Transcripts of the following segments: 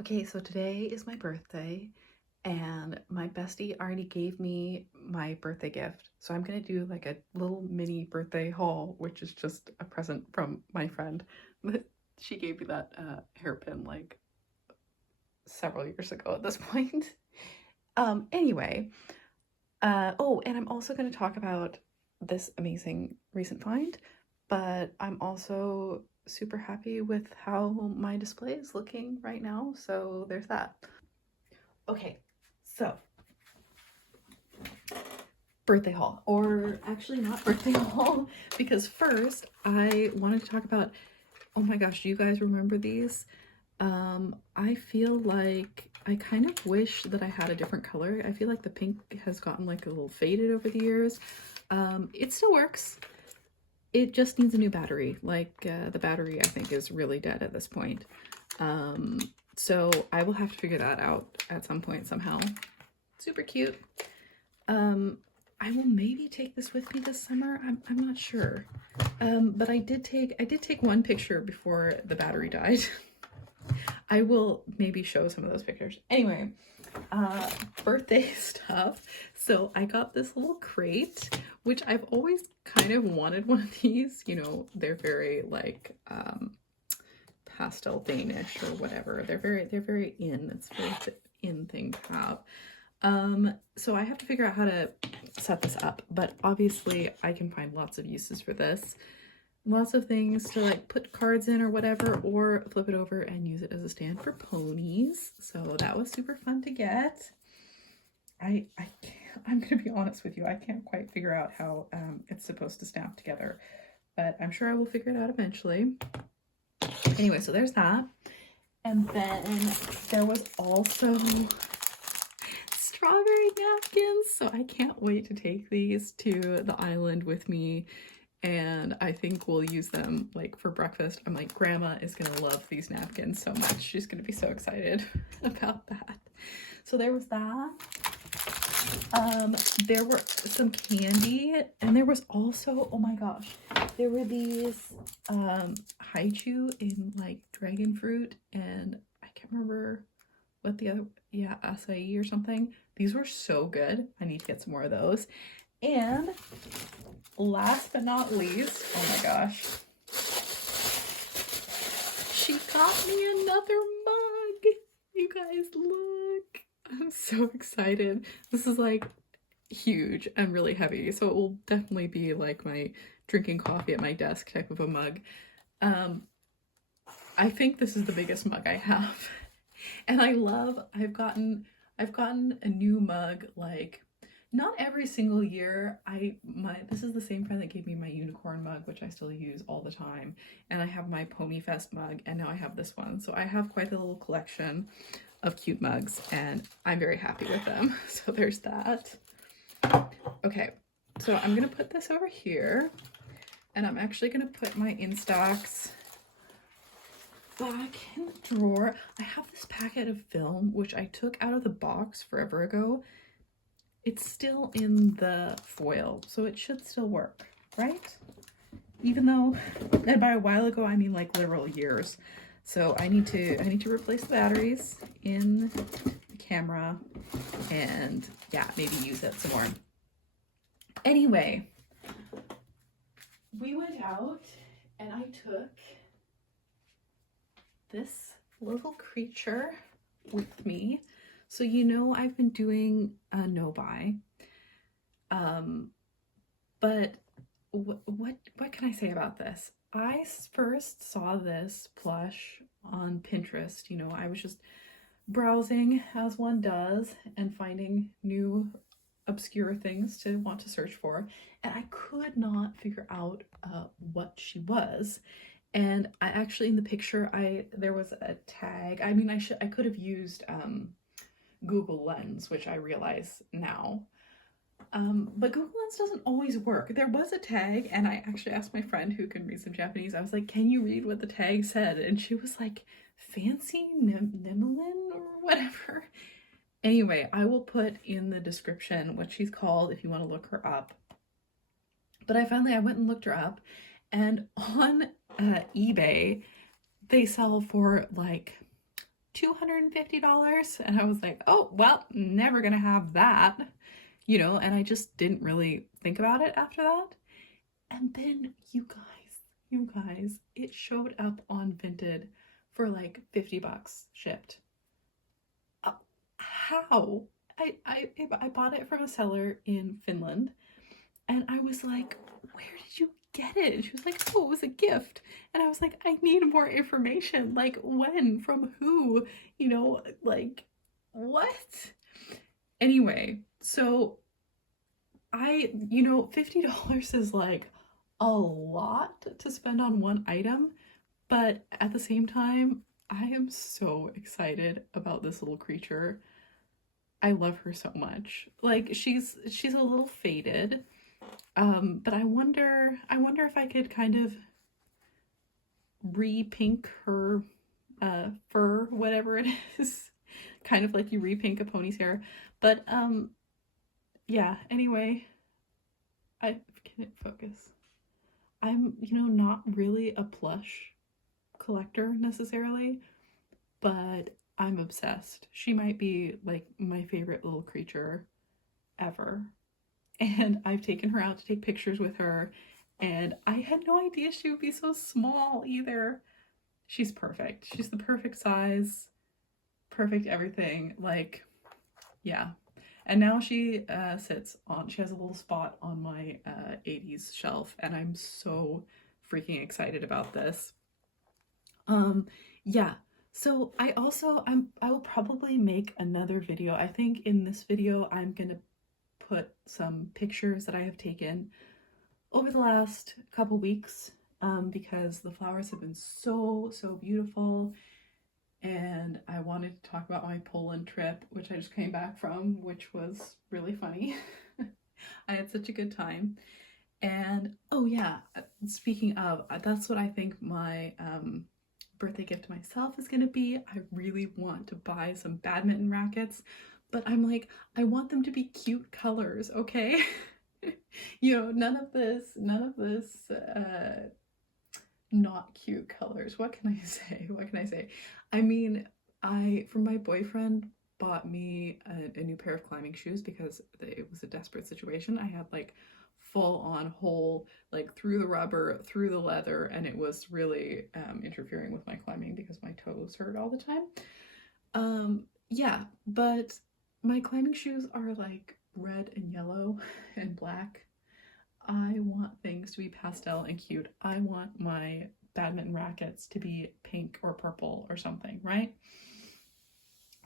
Okay, so today is my birthday, and my bestie already gave me my birthday gift. So I'm gonna do like a little mini birthday haul, which is just a present from my friend. She gave me that hairpin like several years ago at this point. Anyway, oh, and I'm also gonna talk about this amazing recent find, but I'm also super happy with how my display is looking right now, so there's that. Okay, so birthday haul, or actually not birthday haul, because first I wanted to talk about, oh my gosh, do you guys remember these? I feel like I kind of wish that I had a different color. I feel like the pink has gotten like a little faded over the years. It still works. It just needs a new battery. The battery I think is really dead at this point. So I will have to figure that out at some point somehow. Super cute. I will maybe take this with me this summer. I'm not sure. But I did take one picture before the battery died. I will maybe show some of those pictures. Anyway, birthday stuff. So I got this little crate, which I've always kind of wanted one of these. You know, they're very like pastel Danish or whatever. They're very in. It's a very in thing to have. So I have to figure out how to set this up, but obviously I can find lots of uses for this. Lots of things to like put cards in or whatever, or flip it over and use it as a stand for ponies. So that was super fun to get. I can't, I'm gonna be honest with you, I can't quite figure out how it's supposed to snap together, but I'm sure I will figure it out eventually. Anyway, so there's that. And then there was also strawberry napkins. So I can't wait to take these to the island with me, and I think we'll use them like for breakfast. I'm like, Grandma is gonna love these napkins so much. She's gonna be so excited about that. So there was that. There were some candy, and there was also, oh my gosh, there were these haichu in like dragon fruit, and I can't remember what the other, yeah, acai or something. These were so good. I need to get some more of those. And last but not least, oh my gosh, she got me another mug. You guys, look. I'm so excited. This is like huge and really heavy, so it will definitely be like my drinking coffee at my desk type of a mug. I think this is the biggest mug I have. And I've gotten a new mug like not every single year. This is the same friend that gave me my unicorn mug, which I still use all the time, and I have my Pony Fest mug, and now I have this one. So I have quite a little collection of cute mugs, and I'm very happy with them. So there's that. Okay, so I'm gonna put this over here, and I'm actually gonna put my Instax back in the drawer. I have this packet of film, which I took out of the box forever ago. It's still in the foil, so it should still work, right? Even though, and by a while ago, I mean like literal years. So I need to replace the batteries in the camera, and yeah, maybe use it some more. Anyway, we went out and I took this little creature with me. So you know I've been doing a no buy. But what can I say about this? I first saw this plush on Pinterest. You know, I was just browsing as one does and finding new obscure things to want to search for, and I could not figure out what she was. And I actually, in the picture, there was a tag. I mean, I could have used Google Lens, which I realize now. But Google Lens doesn't always work. There was a tag, and I actually asked my friend who can read some Japanese. I was like, can you read what the tag said? And she was like, fancy nemurin or whatever. Anyway, I will put in the description what she's called if you want to look her up. But I went and looked her up, and on eBay, they sell for like $250. And I was like, oh, well, never gonna have that, you know, and I just didn't really think about it after that. And then you guys, it showed up on Vinted for like 50 bucks shipped. How? I bought it from a seller in Finland, and I was like, where did you get it? And she was like, oh, it was a gift. And I was like, I need more information. Like, when, from who, you know, like, what? Anyway, so you know, $50 is like a lot to spend on one item, but at the same time, I am so excited about this little creature. I love her so much. Like, she's a little faded, but I wonder if I could kind of re-pink her fur, whatever it is. Kind of like you re-pink a pony's hair. But yeah, anyway, I can't focus. I'm, you know, not really a plush collector necessarily, but I'm obsessed. She might be like my favorite little creature ever. And I've taken her out to take pictures with her, and I had no idea she would be so small either. She's perfect. She's the perfect size, perfect everything. Like, yeah. And now she she has a little spot on my 80s shelf, and I'm so freaking excited about this. Yeah. So I will probably make another video. I think in this video I'm gonna put some pictures that I have taken over the last couple weeks, because the flowers have been so beautiful, and I wanted to talk about my Poland trip, which I just came back from, which was really funny. I had such a good time. And oh yeah, speaking of, that's what I think my birthday gift to myself is gonna be. I really want to buy some badminton rackets, but I'm like, I want them to be cute colors, okay? You know, none of this not cute colors. What can I say? What can I say? I mean, from my boyfriend, bought me a new pair of climbing shoes because it was a desperate situation. I had like full on hole, like through the rubber, through the leather, and it was really interfering with my climbing because my toes hurt all the time. Yeah, but my climbing shoes are like red and yellow and black. I want things to be pastel and cute. I want my badminton rackets to be pink or purple or something, right?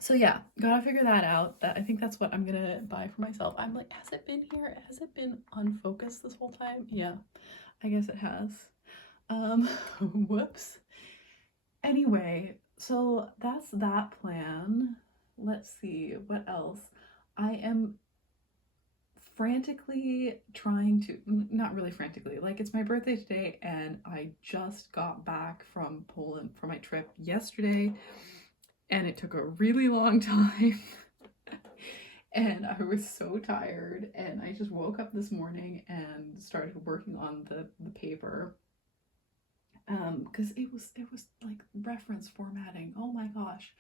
So yeah, gotta figure that out. I think that's what I'm gonna buy for myself. I'm like, has it been here? Has it been unfocused this whole time? Yeah, I guess it has. Whoops. Anyway, so that's that plan. Let's see, what else? I am frantically trying to, not really frantically, like it's my birthday today, and I just got back from Poland for my trip yesterday, and it took a really long time. And I was so tired, and I just woke up this morning and started working on the paper, because it was like reference formatting. Oh my gosh.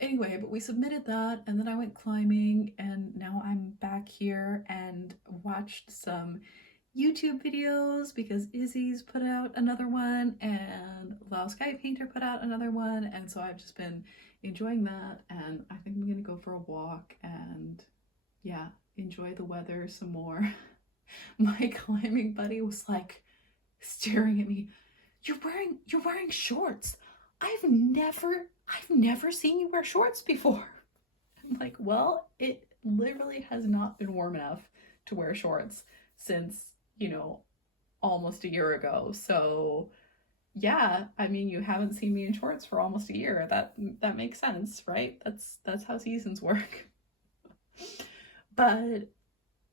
Anyway, but we submitted that, and then I went climbing, and now I'm back here and watched some YouTube videos because Izzy's put out another one, and Lao Sky Painter put out another one, and so I've just been enjoying that, and I think I'm gonna go for a walk and yeah, enjoy the weather some more. My climbing buddy was like staring at me. You're wearing shorts. I've never seen you wear shorts before. I'm like, well, it literally has not been warm enough to wear shorts since, you know, almost a year ago. So yeah, I mean, you haven't seen me in shorts for almost a year. That makes sense, right? That's how seasons work. But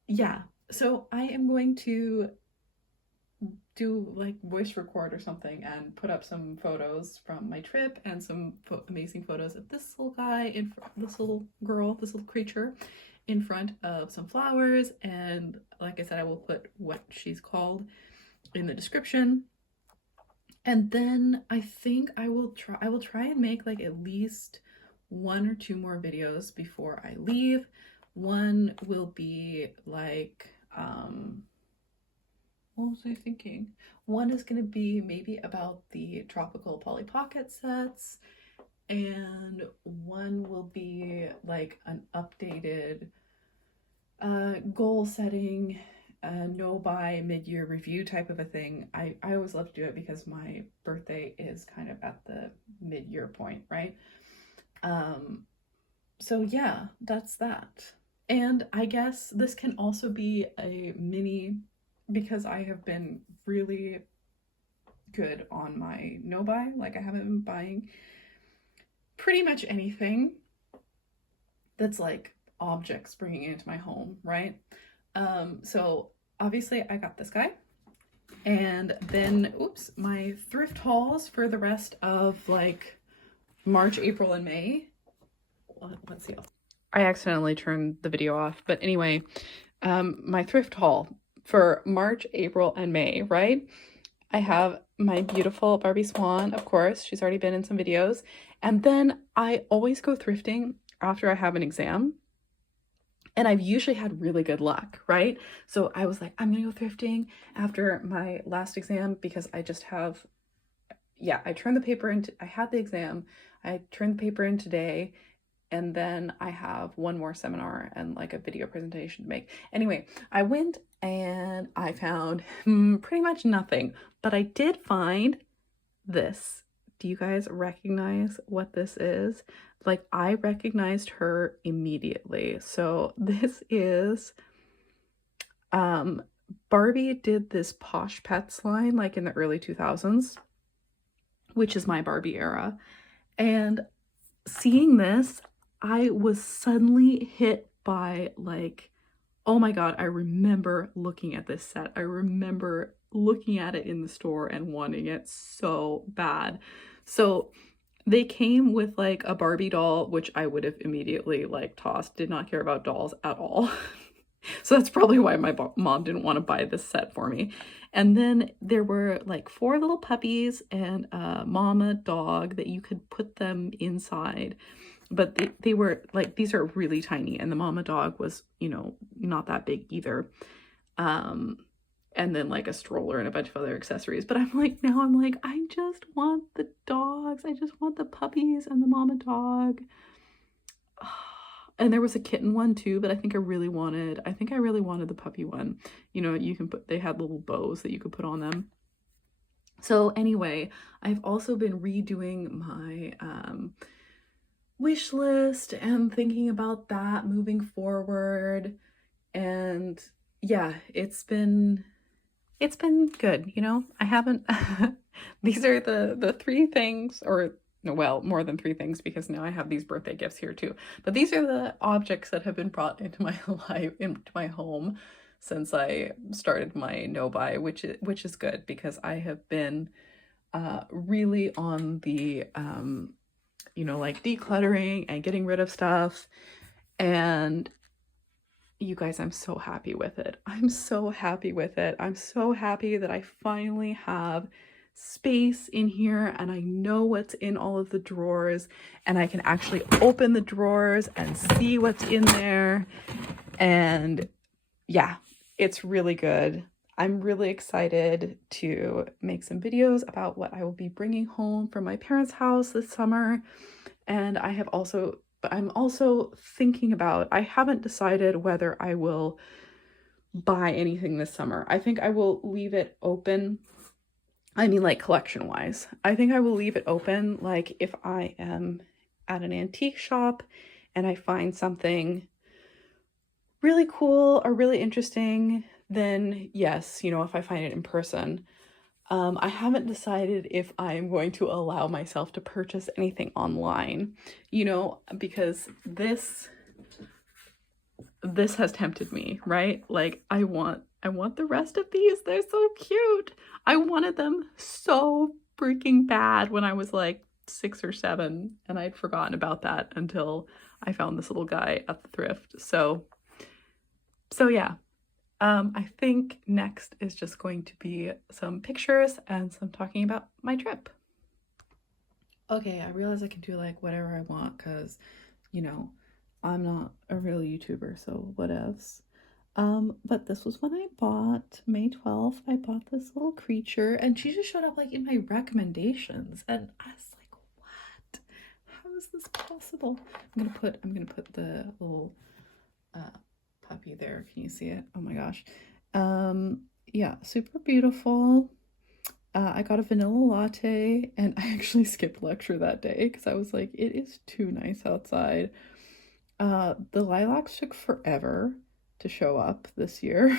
yeah, so I am going to do like voice record or something and put up some photos from my trip and some amazing photos of this little guy this little girl, this little creature in front of some flowers. And like I said, I will put what she's called in the description. And then I think I will try and make like at least 1 or 2 more videos before I leave. One will be like, what was I thinking? One is going to be maybe about the tropical Polly Pocket sets, and one will be like an updated goal setting, no buy mid-year review type of a thing. I always love to do it because my birthday is kind of at the mid-year point, right? So yeah, that's that. And I guess this can also be a mini, because I have been really good on my no buy. Like I haven't been buying pretty much anything that's like objects bringing into my home, right? So obviously I got this guy, and then oops, my thrift hauls for the rest of like March, April, and May. Let's see. I accidentally turned the video off, but anyway, my thrift haul for March, April, and May, right? I have my beautiful Barbie Swan, of course. She's already been in some videos. And then I always go thrifting after I have an exam. And I've usually had really good luck, right? So I was like, I'm gonna go thrifting after my last exam because I just have, yeah, I turned the paper in, I had the exam, I turned the paper in today, and then I have one more seminar and like a video presentation to make. Anyway, I went and I found pretty much nothing, but I did find this. Do you guys recognize what this is? Like, I recognized her immediately. So this is, Barbie did this Posh Pets line like in the early 2000s, which is my Barbie era. And seeing this, I was suddenly hit by like, oh my God, I remember looking at this set. I remember looking at it in the store and wanting it so bad. So they came with like a Barbie doll, which I would have immediately like tossed, did not care about dolls at all. So that's probably why my mom didn't want to buy this set for me. And then there were like 4 little puppies and a mama dog that you could put them inside. But they were like, these are really tiny, and the mama dog was, you know, not that big either. And then like a stroller and a bunch of other accessories. But I'm like, I just want the dogs. I just want the puppies and the mama dog. And there was a kitten one too, but I think I really wanted the puppy one. You know, you can put, they had little bows that you could put on them. So anyway, I've also been redoing my wish list and thinking about that moving forward. And yeah, it's been good, you know. I haven't these are the 3 things, or well, more than 3 things, because now I have these birthday gifts here too. But these are the objects that have been brought into my life, into my home, since I started my no buy, which is good, because I have been really on the you know, like decluttering and getting rid of stuff. And you guys, I'm so happy with it. I'm so happy with it. I'm so happy that I finally have space in here and I know what's in all of the drawers, and I can actually open the drawers and see what's in there. And yeah, it's really good. I'm really excited to make some videos about what I will be bringing home from my parents' house this summer. And I'm also thinking about, I haven't decided whether I will buy anything this summer. I think I will leave it open. I mean, like collection wise, I think I will leave it open. Like if I am at an antique shop and I find something really cool or really interesting, then yes, you know, if I find it in person. I haven't decided if I'm going to allow myself to purchase anything online, you know, because this has tempted me, right? Like I want the rest of these. They're so cute. I wanted them so freaking bad when I was like 6 or 7, and I'd forgotten about that until I found this little guy at the thrift. So yeah. I think next is just going to be some pictures and some talking about my trip. Okay, I realize I can do like whatever I want because, you know, I'm not a real YouTuber, so whatevs. But this was when I bought May 12th. I bought this little creature and she just showed up like in my recommendations and I was like, what? How is this possible? I'm gonna put the little puppy there. Can you see it? Oh my gosh. Yeah, super beautiful. I got a vanilla latte and I actually skipped lecture that day because I was like, it is too nice outside. The lilacs took forever to show up this year.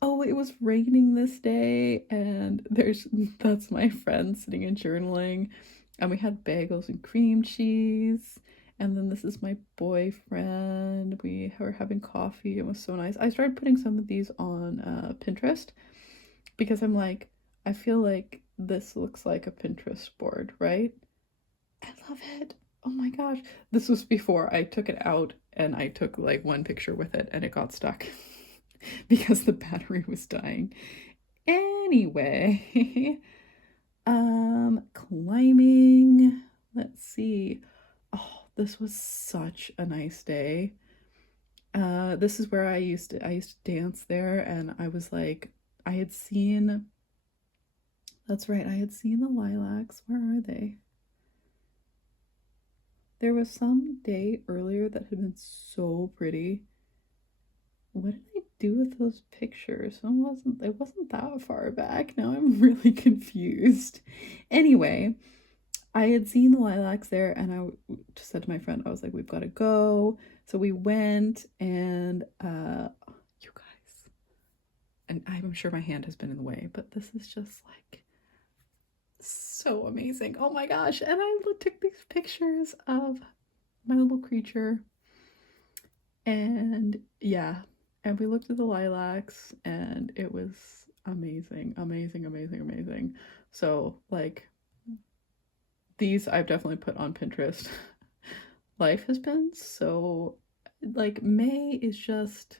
Oh, it was raining this day, and that's my friend sitting and journaling, and we had bagels and cream cheese. And then this is my boyfriend. We were having coffee. It was so nice. I started putting some of these on Pinterest because I'm like, I feel like this looks like a Pinterest board, right? I love it. Oh my gosh. This was before I took it out and I took like one picture with it and it got stuck because the battery was dying. Anyway, climbing. Let's see. Oh, this was such a nice day. This is where I used to dance there and I was like, I had seen, that's right, I had seen the lilacs. Where are they? There was some day earlier that had been so pretty. What did I do with those pictures? It wasn't that far back. Now I'm really confused. Anyway, I had seen the lilacs there and I just said to my friend, I was like, we've got to go. So we went and you guys, and I'm sure my hand has been in the way, but this is just like so amazing. Oh my gosh. And I took these pictures of my little creature. And yeah, and we looked at the lilacs and it was amazing, amazing, amazing, amazing. So, like, these I've definitely put on Pinterest. Life has been so, like, May is just,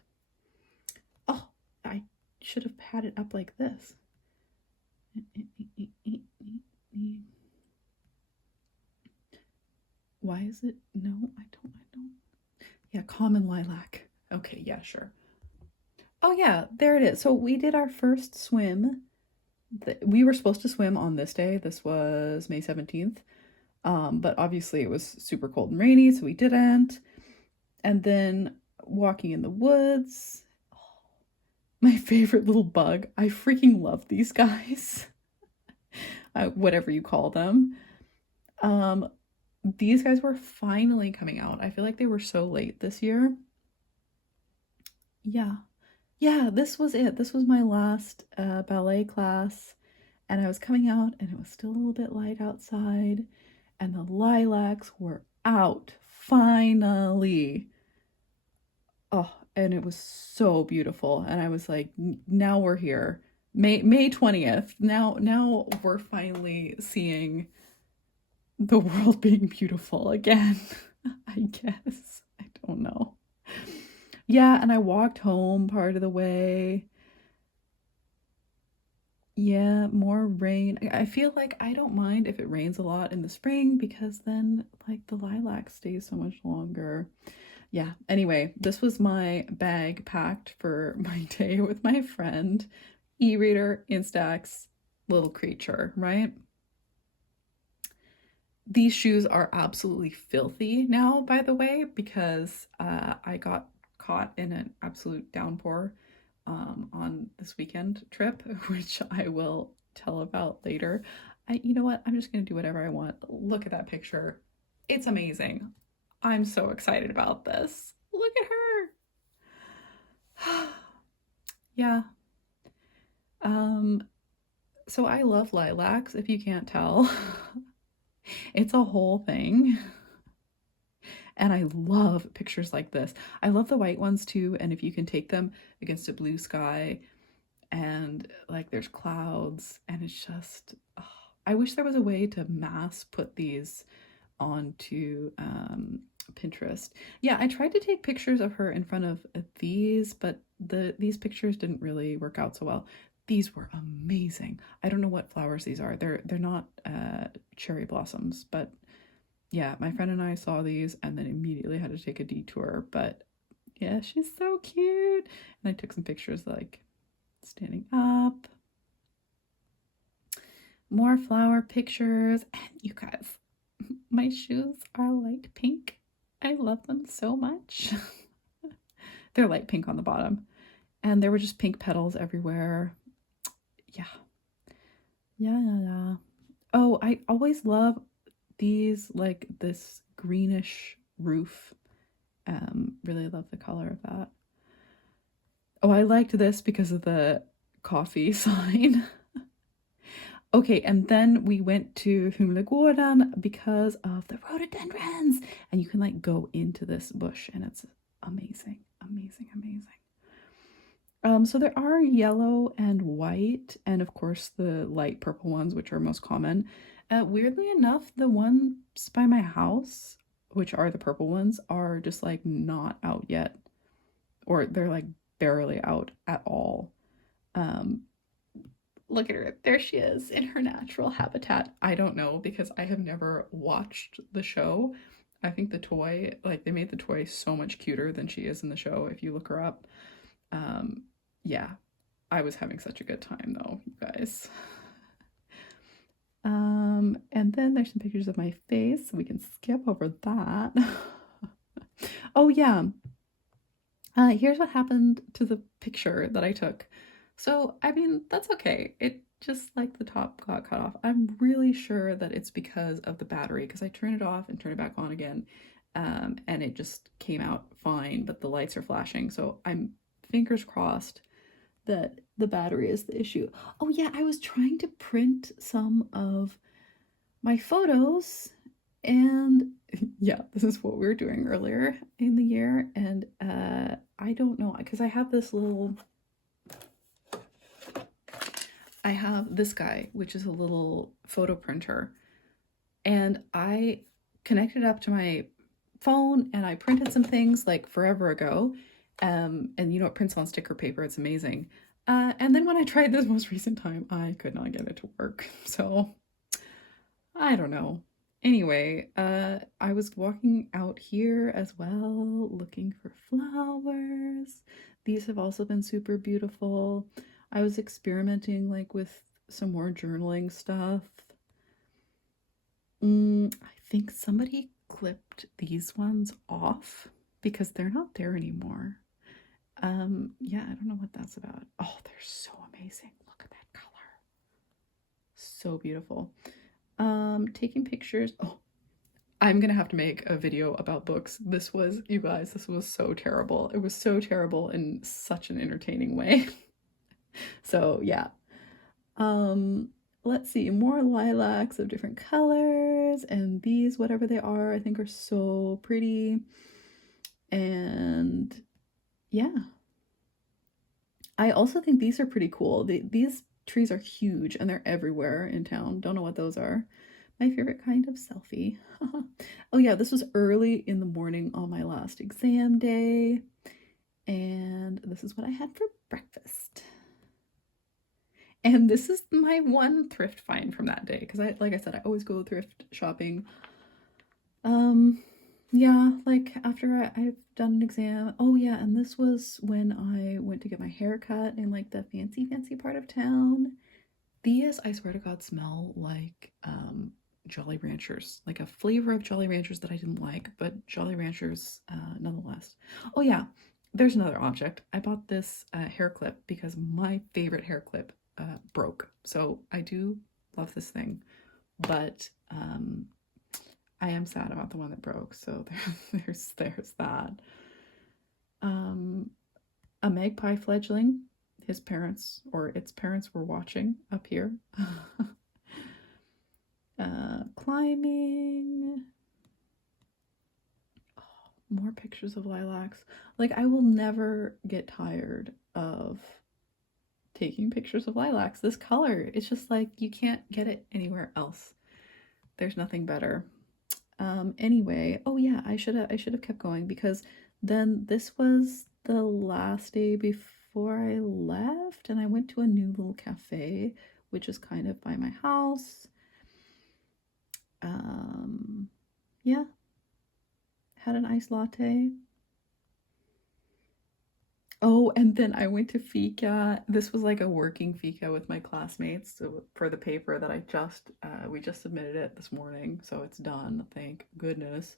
oh, I should have had it up like this. Why is it? No, I don't. Yeah, common lilac. Okay, yeah, sure. Oh yeah, there it is. So we did our first swim. We were supposed to swim on this day. This was May 17th. But obviously it was super cold and rainy, so we didn't. And then walking in the woods. My favorite little bug. I freaking love these guys. Whatever you call them. These guys were finally coming out. I feel like they were so late this year. Yeah. Yeah, this was it. This was my last ballet class, and I was coming out, and it was still a little bit light outside, and the lilacs were out finally. Oh, and it was so beautiful, and I was like, now we're here. May 20th. Now we're finally seeing the world being beautiful again. I guess. I don't know. Yeah, and I walked home part of the way. Yeah, more rain. I feel like I don't mind if it rains a lot in the spring because then like the lilac stays so much longer. Yeah, anyway, this was my bag packed for my day with my friend. E-reader, Instax, little creature, right? These shoes are absolutely filthy now, by the way, because I got caught in an absolute downpour on this weekend trip, which I will tell about later. You know what? I'm just going to do whatever I want. Look at that picture. It's amazing. I'm so excited about this. Look at her. Yeah. So I love lilacs, if you can't tell. It's a whole thing. And I love pictures like this. I love the white ones too. And if you can take them against a blue sky and like there's clouds and it's just, oh, I wish there was a way to mass put these onto Pinterest. Yeah, I tried to take pictures of her in front of these, but these pictures didn't really work out so well. These were amazing. I don't know what flowers these are. They're not cherry blossoms, but yeah, my friend and I saw these and then immediately had to take a detour. But yeah, she's so cute. And I took some pictures like standing up. More flower pictures. And you guys, my shoes are light pink. I love them so much. They're light pink on the bottom. And there were just pink petals everywhere. Yeah. Yeah. Oh, I always love these, like this greenish roof. Really love the color of that. Oh, I liked this because of the coffee sign. Okay, and then we went to Humlegården because of the rhododendrons. And you can like go into this bush and it's amazing. So there are yellow and white, and of course the light purple ones, which are most common. Weirdly enough, the ones by my house, which are the purple ones, are just like not out yet, or they're like barely out at all. Look at her. There she is in her natural habitat. I don't know because I have never watched the show. I think the toy, like they made the toy so much cuter than she is in the show if you look her up. Yeah, I was having such a good time though, you guys. And then there's some pictures of my face, so we can skip over that. Oh yeah. Here's what happened to the picture that I took. So, I mean, that's okay. It just like the top got cut off. I'm really sure that it's because of the battery because I turned it off and turned it back on again. And it just came out fine, but the lights are flashing. So I'm fingers crossed that the battery is the issue. Oh yeah, I was trying to print some of my photos and yeah, this is what we were doing earlier in the year. And I don't know, because I have this guy, which is a little photo printer. And I connected up to my phone and I printed some things like forever ago. And you know, it prints on sticker paper. It's amazing. And then when I tried this most recent time, I could not get it to work. So I don't know. Anyway, I was walking out here as well, looking for flowers. These have also been super beautiful. I was experimenting like with some more journaling stuff. I think somebody clipped these ones off because they're not there anymore. Yeah, I don't know what that's about. Oh, they're so amazing. Look at that color. So beautiful. Taking pictures. Oh, I'm gonna have to make a video about books. This was, you guys, this was so terrible. It was so terrible in such an entertaining way. So yeah. Let's see, more lilacs of different colors, and these, whatever they are, I think are so pretty. And yeah. I also think these are pretty cool. These trees are huge and they're everywhere in town. Don't know what those are. My favorite kind of selfie. Oh yeah, this was early in the morning on my last exam day. And this is what I had for breakfast. And this is my one thrift find from that day because like I said, I always go thrift shopping. Yeah, like after I've done an exam. Oh yeah, and this was when I went to get my hair cut in like the fancy part of town. These, I swear to God, smell like Jolly Ranchers, like a flavor of Jolly Ranchers that I didn't like, but Jolly Ranchers nonetheless. Oh yeah, there's another object. I bought this hair clip because my favorite hair clip broke. So I do love this thing, but I am sad about the one that broke. So there's that. A magpie fledgling. His parents or its parents were watching up here. Climbing. Oh, more pictures of lilacs. Like I will never get tired of taking pictures of lilacs. This color, it's just like you can't get it anywhere else. There's nothing better. Anyway, oh yeah, I should have kept going because then this was the last day before I left, and I went to a new little cafe, which is kind of by my house. Yeah, had an iced latte. Oh, and then I went to fika. This was like a working fika with my classmates for the paper that we just submitted it this morning, so it's done, thank goodness.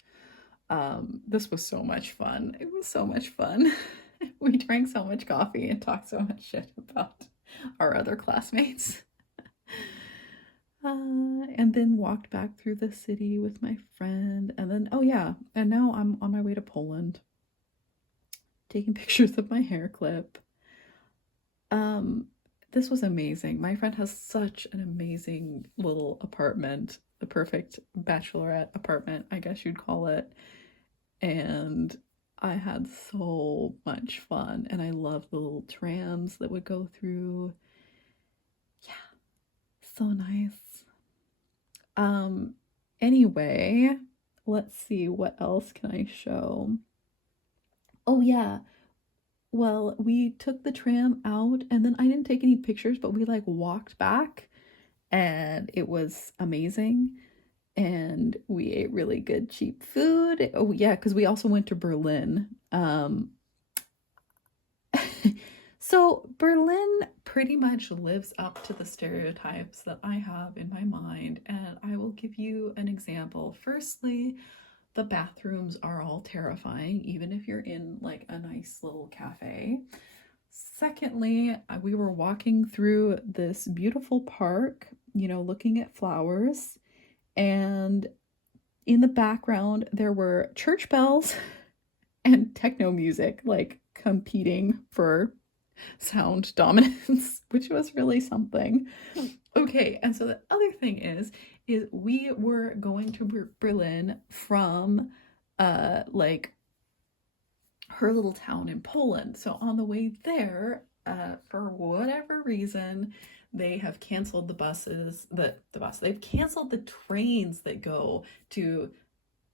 This was so much fun. It was so much fun. We drank so much coffee and talked so much shit about our other classmates. And then walked back through the city with my friend. And then, oh yeah, and now I'm on my way to Poland, taking pictures of my hair clip. This was amazing. My friend has such an amazing little apartment, the perfect bachelorette apartment, I guess you'd call it. And I had so much fun, and I love the little trams that would go through. Yeah, so nice. Anyway, let's see, what else can I show? Oh yeah, well, we took the tram out, and then I didn't take any pictures, but we like walked back, and it was amazing. And we ate really good cheap food. Oh yeah, because we also went to Berlin. So Berlin pretty much lives up to the stereotypes that I have in my mind, and I will give you an example. Firstly, the bathrooms are all terrifying, even if you're in like a nice little cafe. Secondly, we were walking through this beautiful park, looking at flowers, and in the background there were church bells and techno music like competing for sound dominance, which was really something. Okay, and so the other thing is we were going to Berlin from like her little town in Poland. So on the way there, for whatever reason, they have canceled the buses, they've canceled the trains that go to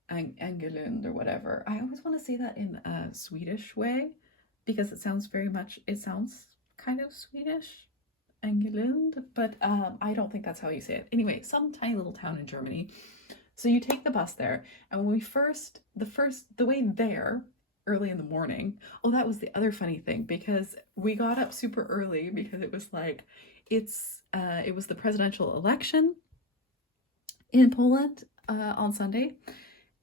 Angelund or whatever. I always want to say that in a Swedish way because it sounds kind of Swedish, Angelund, but I don't think that's how you say it. Anyway, some tiny little town in Germany. So you take the bus there, and when the way there, early in the morning. Oh, that was the other funny thing, because we got up super early because it was like it was the presidential election in Poland on Sunday,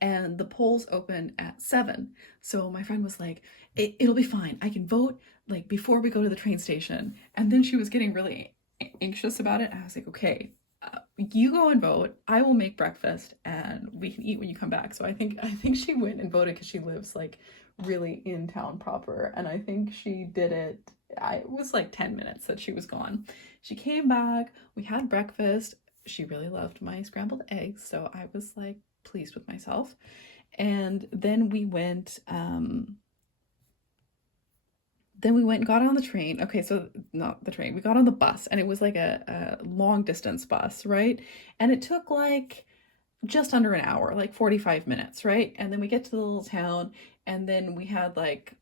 and the polls open at 7. So my friend was like, it'll be fine. I can vote like before we go to the train station. And then she was getting really anxious about it. And I was like, okay, you go and vote. I will make breakfast and we can eat when you come back. So I think she went and voted because she lives like really in town proper. And I think she did it. It was like 10 minutes that she was gone. She came back. We had breakfast. She really loved my scrambled eggs. So I was like pleased with myself. And then we went and got on the train. Okay, so not the train. We got on the bus, and it was like a long distance bus, right? And it took like just under an hour, like 45 minutes, right? And then we get to the little town, and then we had like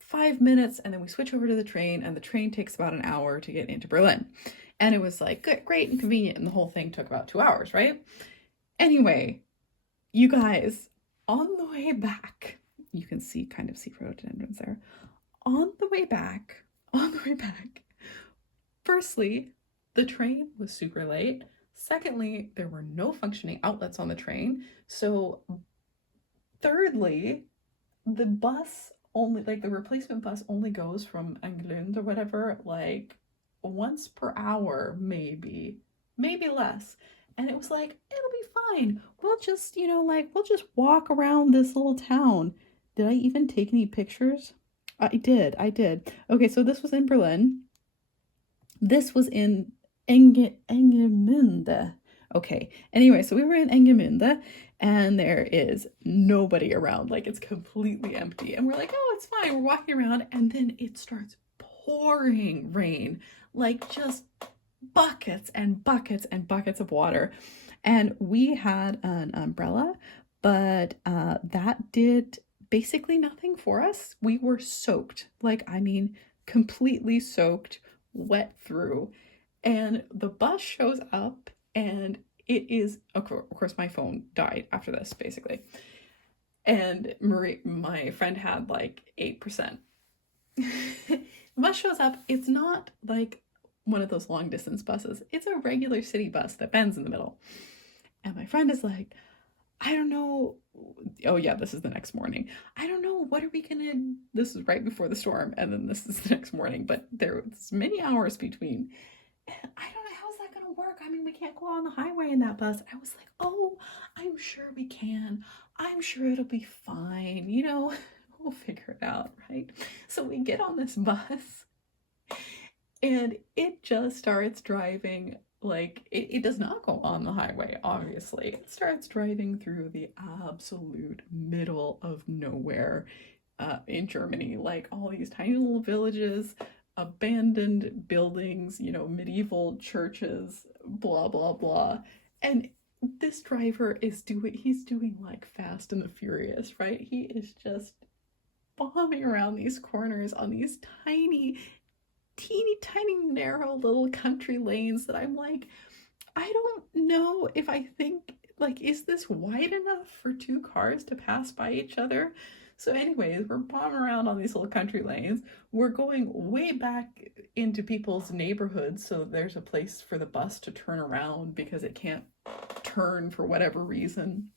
5 minutes, and then we switch over to the train, and the train takes about an hour to get into Berlin. And it was like good, great and convenient, and the whole thing took about 2 hours, right? Anyway, you guys, on the way back, you can kind of see rhododendrons there. On the way back, firstly, the train was super late. Secondly, there were no functioning outlets on the train. So thirdly, the bus only, like the replacement bus only goes from Englund or whatever, like once per hour, maybe less. And it was like, it'll be fine. We'll just, we'll just walk around this little town. Did I even take any pictures? I did. Okay, so this was in Berlin. This was in Engemünde. Okay, anyway, so we were in Engemünde, and there is nobody around. Like, it's completely empty. And we're like, oh, it's fine. We're walking around, and then it starts pouring rain. Like, just buckets and buckets and buckets of water. And we had an umbrella, but that did basically nothing for us. We were soaked, like, I mean, completely soaked, wet through. And the bus shows up, and it is, of course, my phone died after this, basically. And Marie, my friend, had like 8%. The bus shows up. It's not like one of those long distance buses, it's a regular city bus that bends in the middle. And my friend is like, I don't know. Oh, yeah, this is the next morning. I don't know. What are we gonna? This is right before the storm, and then this is the next morning, but there's many hours between. I don't know, how's that gonna work? I mean, we can't go on the highway in that bus. I was like, oh, I'm sure we can. I'm sure it'll be fine. We'll figure it out, right? So we get on this bus, and it just starts driving. Like, it does not go on the highway, obviously. It starts driving through the absolute middle of nowhere in Germany, like all these tiny little villages, abandoned buildings, medieval churches, blah, blah, blah. And this driver he's doing like Fast and the Furious, right? He is just bombing around these corners on these tiny, teeny tiny narrow little country lanes that I'm like, I don't know if I think, like, is this wide enough for two cars to pass by each other? So anyways, we're bombing around on these little country lanes. We're going way back into people's neighborhoods, so there's a place for the bus to turn around because it can't turn for whatever reason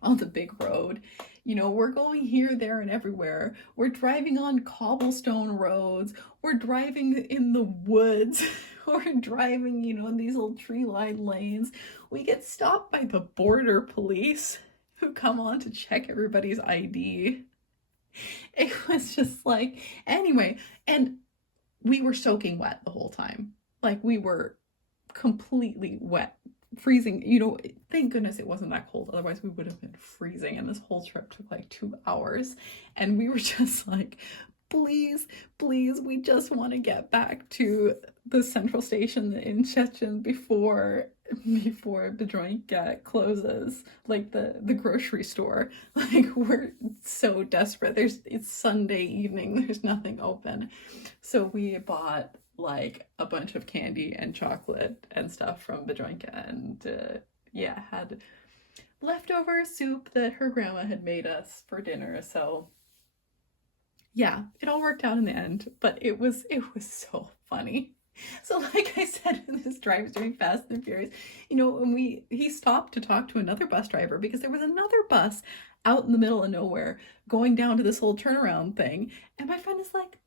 on the big road. We're going here, there, and everywhere. We're driving on cobblestone roads. We're driving in the woods. We're driving, in these little tree-lined lanes. We get stopped by the border police who come on to check everybody's ID. It was just like, anyway, and we were soaking wet the whole time. Like, we were completely wet, freezing. Thank goodness it wasn't that cold, otherwise we would have been freezing, and this whole trip took like 2 hours, and we were just like, please, we just want to get back to the central station in Szczecin before Biedronka closes, like the grocery store. Like, we're so desperate. It's Sunday evening, there's nothing open. So we bought like a bunch of candy and chocolate and stuff from Biedronka, and had leftover soup that her grandma had made us for dinner. So yeah, it all worked out in the end, but it was so funny. So like I said, when this driver's doing Fast and Furious, when he stopped to talk to another bus driver because there was another bus out in the middle of nowhere going down to this whole turnaround thing, and my friend is like,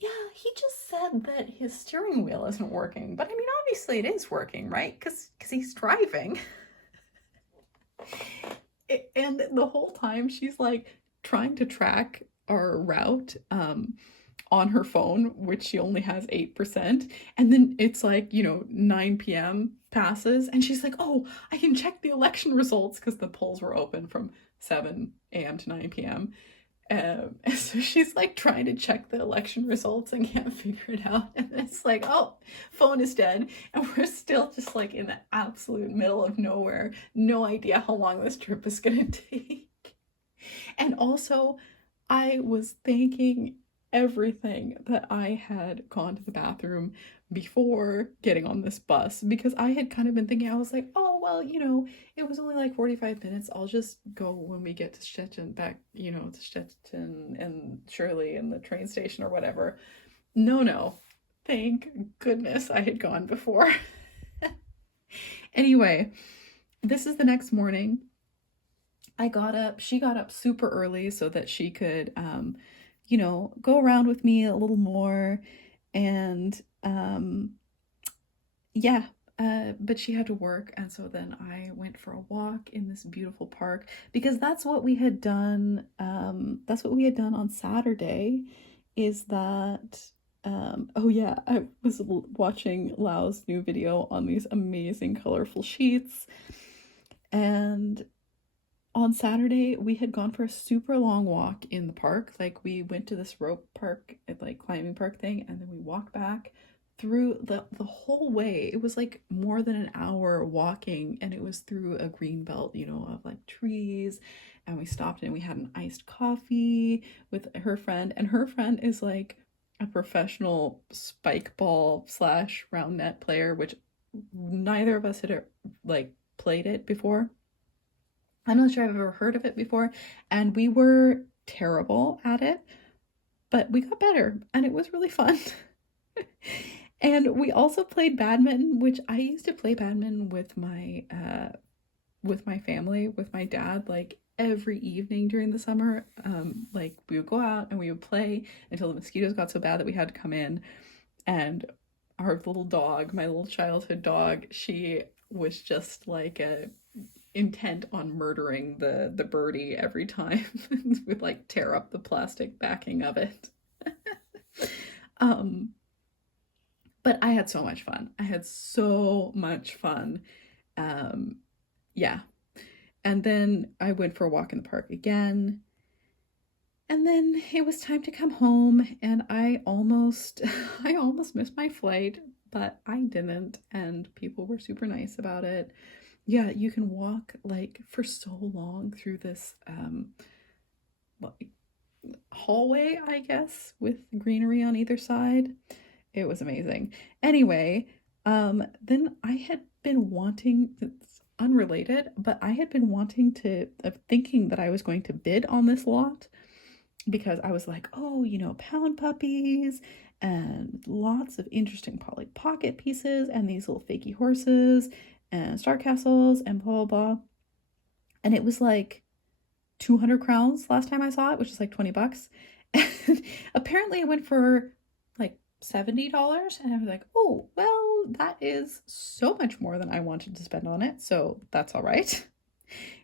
yeah, he just said that his steering wheel isn't working. But I mean, obviously it is working, right? Because he's driving. And the whole time she's like trying to track our route on her phone, which she only has 8%. And then it's like, 9 p.m. passes, and she's like, oh, I can check the election results, because the polls were open from 7 a.m. to 9 p.m. And so she's like trying to check the election results and can't figure it out. And it's like, oh, phone is dead. And we're still just like in the absolute middle of nowhere. No idea how long this trip is going to take. And also, I was thanking everything that I had gone to the bathroom before getting on this bus, because I had kind of been thinking, I was like, oh, well, it was only like 45 minutes. I'll just go when we get to Szczecin, back, to Szczecin and Shirley and the train station or whatever. No. Thank goodness I had gone before. Anyway, this is the next morning. She got up super early so that she could, go around with me a little more. And but she had to work, and so then I went for a walk in this beautiful park, because that's what we had done. That's what we had done on Saturday, is that I was watching Lau's new video on these amazing colorful sheets, and on Saturday we had gone for a super long walk in the park. Like, we went to this rope park, like climbing park thing, and then we walked back through the whole way. It was like more than an hour walking, and it was through a green belt, you know, of like trees. And we stopped and we had an iced coffee with her friend, and her friend is like a professional spike ball slash round net player, which neither of us had like played it before. I'm not sure I've ever heard of it before, and we were terrible at it, but we got better and it was really fun. And we also played badminton, which I used to play badminton with my family, with my dad, like every evening during the summer. Like we would go out and we would play until the mosquitoes got so bad that we had to come in. And our little dog, my little childhood dog, she was just like intent on murdering the birdie every time. We'd like tear up the plastic backing of it. But I had so much fun. I had so much fun. Yeah. And then I went for a walk in the park again. And then it was time to come home, and I almost missed my flight, but I didn't, and people were super nice about it. Yeah, you can walk like for so long through this like hallway, I guess, with greenery on either side. It was amazing. Anyway, then I had been wanting, it's unrelated, but I had been wanting to, thinking that I was going to bid on this lot because I was like, oh, you know, pound puppies and lots of interesting Polly Pocket pieces and these little fakey horses and star castles and blah, blah, blah. And it was like 200 crowns last time I saw it, which is like 20 bucks. And apparently it went for like $70. And I was like, oh, well, that is so much more than I wanted to spend on it. So that's all right.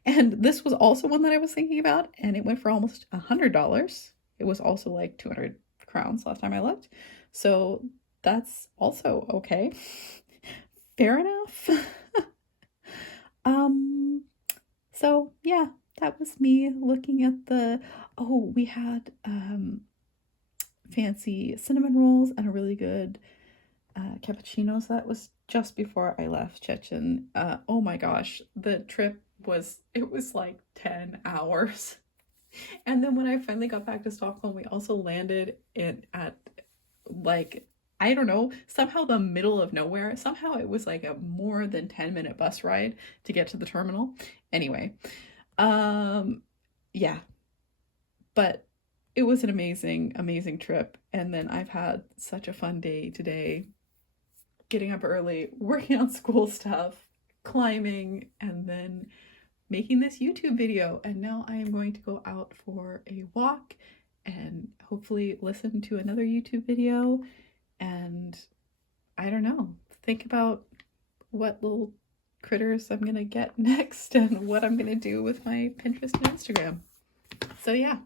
And this was also one that I was thinking about, and it went for almost $100. It was also like 200 crowns last time I looked. So that's also okay. Fair enough. So yeah, that was me looking at we had fancy cinnamon rolls and a really good cappuccino. So that was just before I left Chechen. Oh my gosh, the trip was like 10 hours. And then when I finally got back to Stockholm, we also landed at like, I don't know, somehow the middle of nowhere. Somehow it was like a more than 10-minute bus ride to get to the terminal. Anyway, yeah, but it was an amazing trip. And then I've had such a fun day today, getting up early, working on school stuff, climbing, and then making this YouTube video. And now I am going to go out for a walk and hopefully listen to another YouTube video. And I don't know, think about what little critters I'm gonna get next and what I'm gonna do with my Pinterest and Instagram. So yeah.